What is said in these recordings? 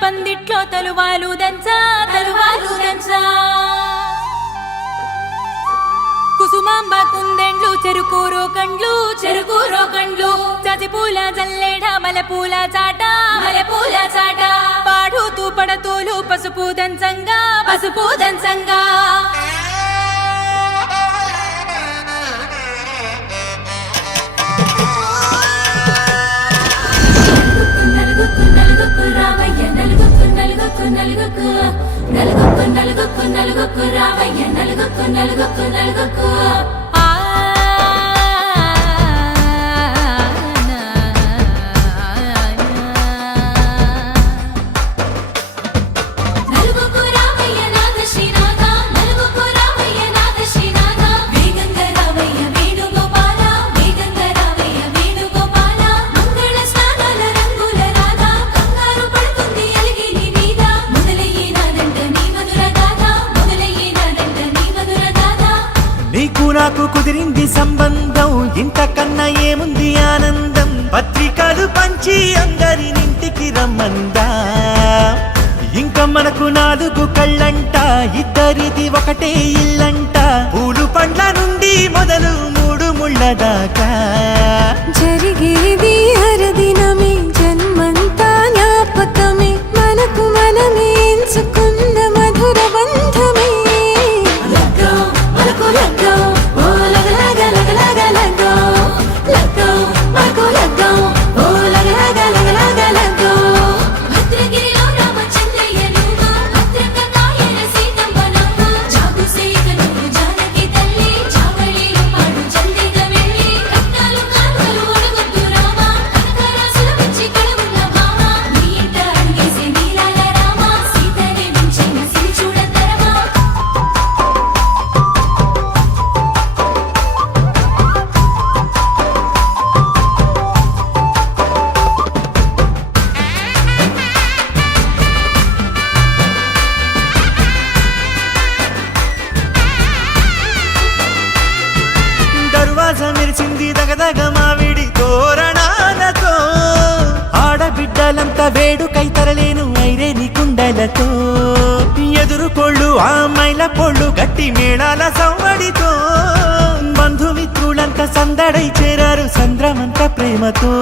పందిట్లో తలువాలు దంచా కుసుమాంబ కుందెండ్లు చెరుకూరో కండ్లు చజిపూల జల్లేడ మలపూల చాట పాడుతూ పడతోలు పసుపు దంచంగా రామయ్య నలుగుకు రామయ్య నలుగుకు నాకు కుదిరింది సంబంధం ఇంతకన్నా ఏముంది ఆనందం పత్రికలు పంచి అందరినింటికి రమ్మందా ఇంకా మనకు 4 కళ్ళంట ఇద్దరిది ఒకటే ఇల్లంట పూలు పండ్ల నుండి మొదలు 3 ముళ్ళ దాకా జరిగేది హరదినమే జన్మంతా జ్ఞాపకమే మనకు మనమే ఎంచుకున్న మధుర బంధమే మెరిసింది దగదగ మావిడి తోరణాలతో ఆడబిడ్డలంతా వేడుకై తరలేను ఐరేని కుండలతో ఎదురుకోళ్ళు ఆ మైల పొళ్ళు గట్టి మేళాల సవ్వడితో బంధుమిత్రులంతా సందడై చేరారు సంద్రమంత ప్రేమతో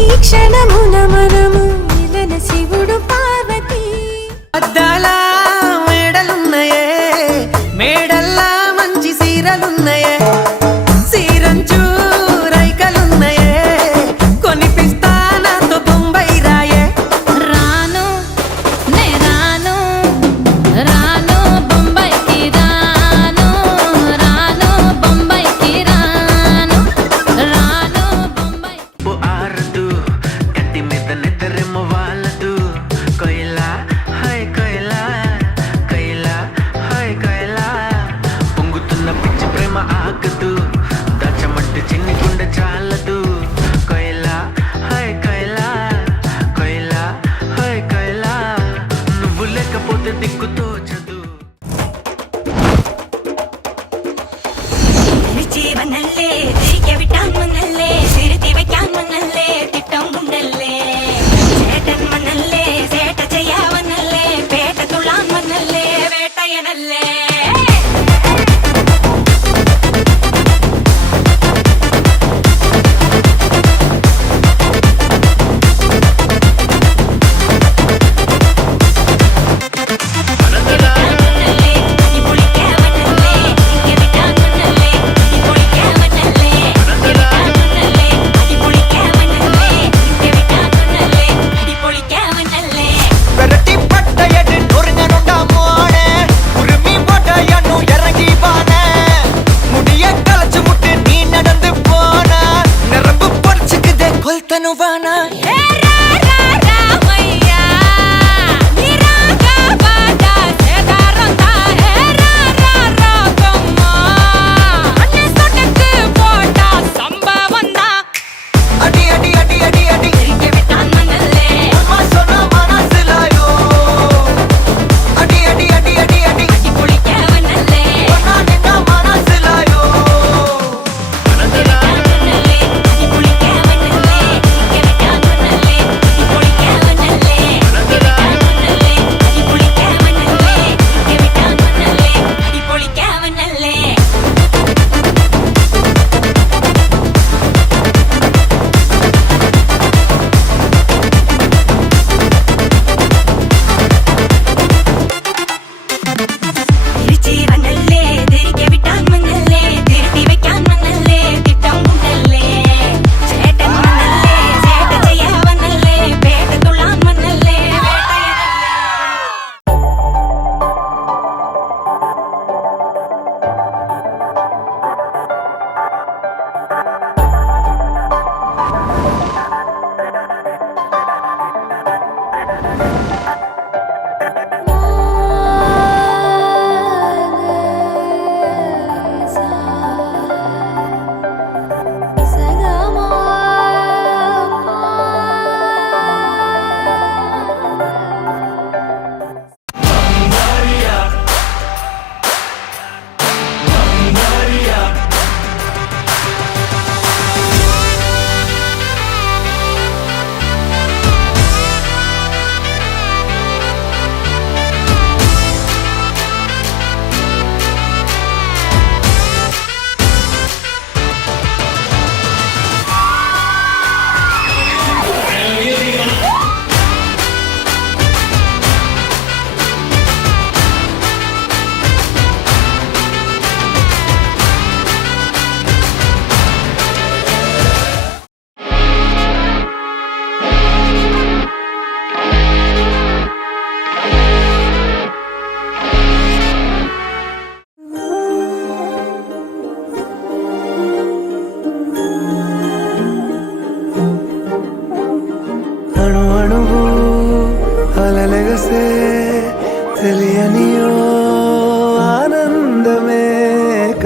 ఈ క్షణమున మనము ఇలన శివుడు పార్వతి అద్దాల మేడలున్నాయే మేడల్లా మంచి సీరలున్నాయే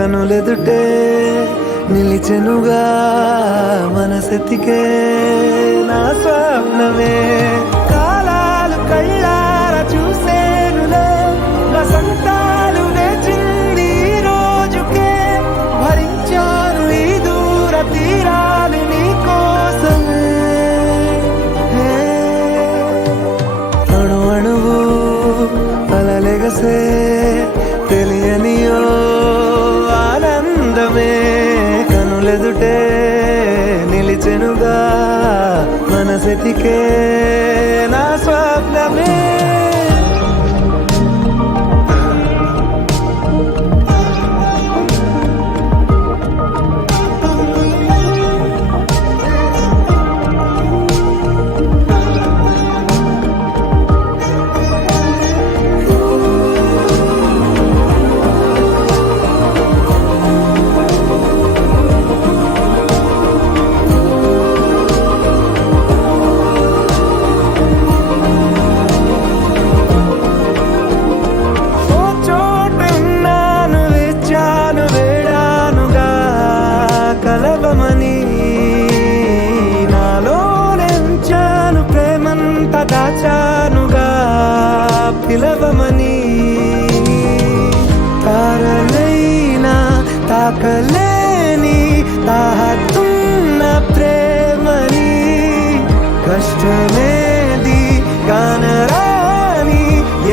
కనులెదుటే నిలిచెనుగా మనసెతికే నా స్వప్నమే కాలాలు కళ్ళార చూసేనులే వసంతాలు వేచింది ఈ రోజుకే భరించాను ఈ దూర తీరాలు నీ కోసమే అణు అణువు అలలెగసే తెలియనియో ఆనందమే కనులెదుటే నిలిచెనుగా మనసెతికే నా స్వప్నమే కలవమని నాలోనెంచాను ప్రేమంత దాచానుగా పిలవమని తారలైనా తాకలేని తాహతున్న ప్రేమని కష్టమేది కానరాని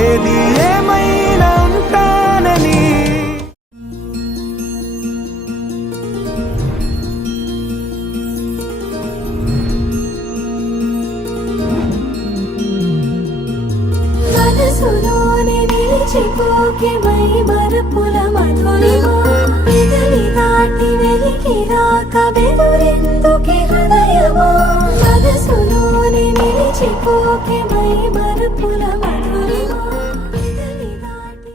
ఏది ఏమైనా ఉంటానని మనసులోనే నిలిచిపోకే మై మరపుల మధురిమా పెదవి దాటి వెలికి రాక బెదురెందుకే హృదయమా మనసులోనే నిలిచిపోకే మై మరపుల మధురిమా పెదవి దాటి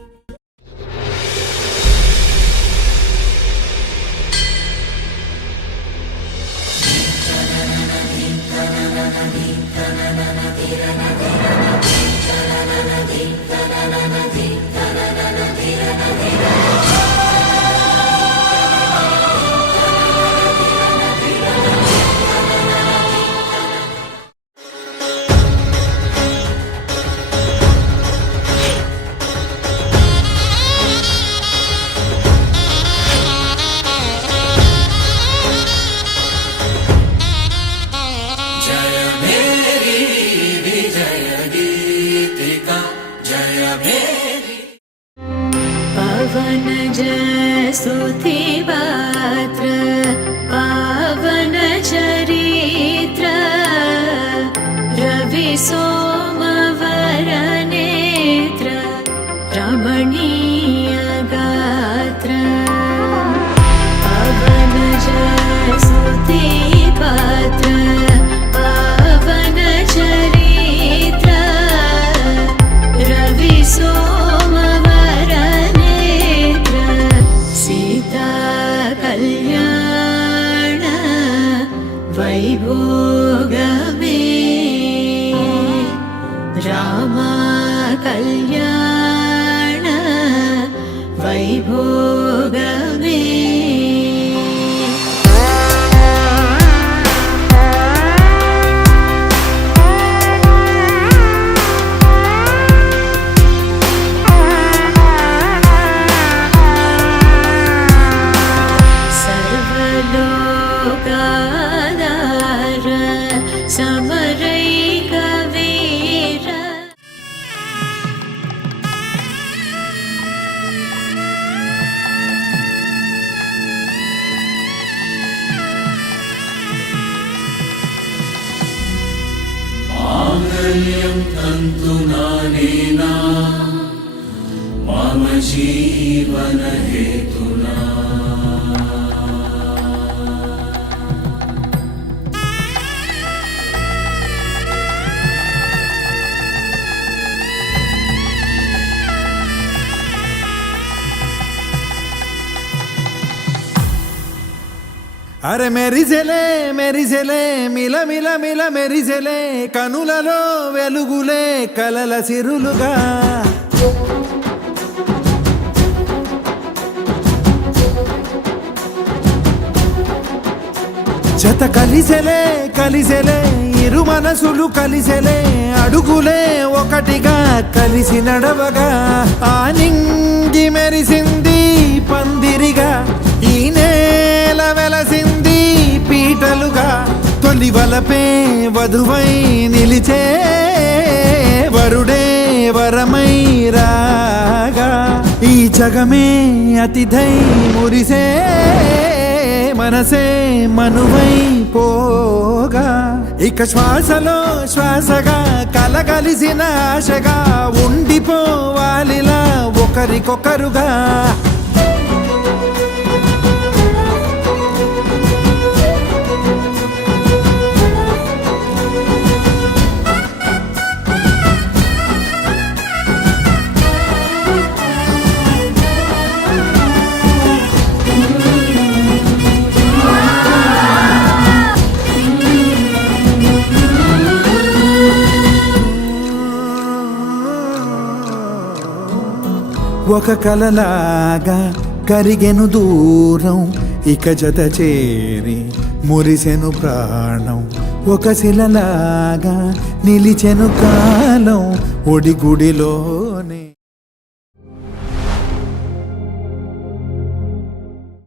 पवन जय स्तुति पात्र पावन चरित्र रवि सोमवर नेत्र रमणीय गात्र पवन जय स्तुति पात्र पावन चरित्र रवि सोमवर नेत्र सीता कल्याण वैभोगमे रामा कल्याण वैभोगमे सर्वलोकाधार समरैक वीर माङ्गल्यं तन्तुनानेन मम जीवनहेतुना అరే మెరిసెలే మెరిసెలే మిల మిల మిల మెరిసెలే కనులలో వెలుగులే కలల సిరులుగా జత కలిసెలే కలిసెలే ఇరు మనసులు కలిసెలే అడుగులే ఒకటిగా కలిసి నడవగా ఆ నింగి మెరిసింది పందిరిగా ఈ నేల వెలసింది పీటలుగా తొలి వలపే వధువై నిలిచే వరుడే వరమై రాగా ఈ జగమే అతిథై మురిసే మనసే మనువై పోగా ఇక శ్వాసలో శ్వాసగా కలగలిసిన ఆశగా ఉండిపోవాలిలా ఒకరికొకరుగా ఒక కలలాగా కరిగెను దూరం ఇక జత చేరి మురిసెను ప్రాణం ఒక శిలలాగా నిలిచెను కాలం ఒడిగుడిలోనే